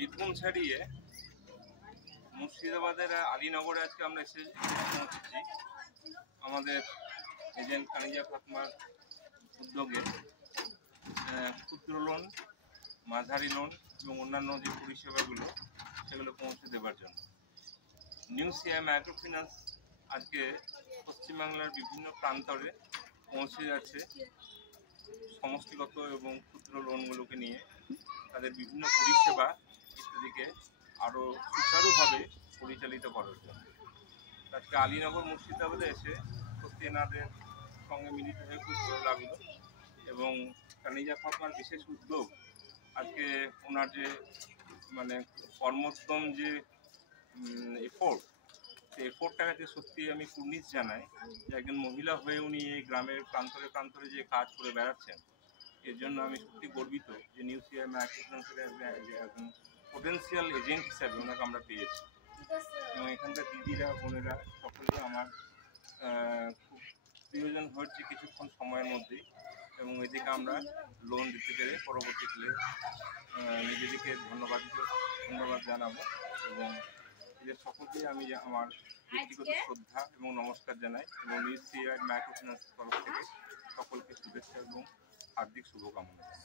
বীরভূম ছাড়িয়ে মুর্শিদাবাদের আলীনগরে আজকে আমরা এসে পৌঁছেছি আমাদের এজেন্ট কানিজা ফাতমার উদ্যোগে ক্ষুদ্র লোন, মাঝারি লোন এবং অন্যান্য যে পরিষেবাগুলো সেগুলো পৌঁছে দেওয়ার জন্য নিউ সিআই মাইক্রো ফিন্যান্স আজকে পশ্চিমবাংলার বিভিন্ন প্রান্তরে পৌঁছে যাচ্ছে সমষ্টিগত এবং ক্ষুদ্র লোনগুলোকে নিয়ে তাদের বিভিন্ন পরিষেবা ইত্যাদিকে আরও সুচারুভাবে পরিচালিত করার জন্য। আজকে আলীনগর মুর্শিদাবাদে এসে সত্যি এনাদের সঙ্গে মিলিত হয়ে খুব ভালো লাগলো এবং কানিজা ফাতমার বিশেষ উদ্যোগ আজকে ওনার যে মানে কর্মোত্তম যে এফোর্ট, সেই এফোর্টটাকে সত্যি আমি কুর্নিশ জানাই যে একজন মহিলা হয়ে উনি এই গ্রামের প্রান্তরে প্রান্তরে যে কাজ করে বেড়াচ্ছেন, এর জন্য আমি সত্যি গর্বিত যে নিউ সিআই মাইক্রো ফিন্যান্সের একজন পোটেন্সিয়াল এজেন্ট হিসাবে ওনাকে আমরা পেয়েছি এবং এখানকার দিদিরা বোনেরা সকলে আমার খুব প্রয়োজন হচ্ছে কিছুক্ষণ সময়ের মধ্যেই এবং এদিকে আমরা লোন দিতে পেরে পরবর্তীকালে নিজেদেরকে ধন্যবাদ জানাবো এবং এদের সকলকেই আমি আমার ব্যক্তিগত শ্রদ্ধা এবং নমস্কার জানাই এবং নিউ সিআই মাইক্রো ফিন্যান্সের তরফ থেকে সকলকে শুভেচ্ছা এবং হার্দিক শুভকামনা জানাই।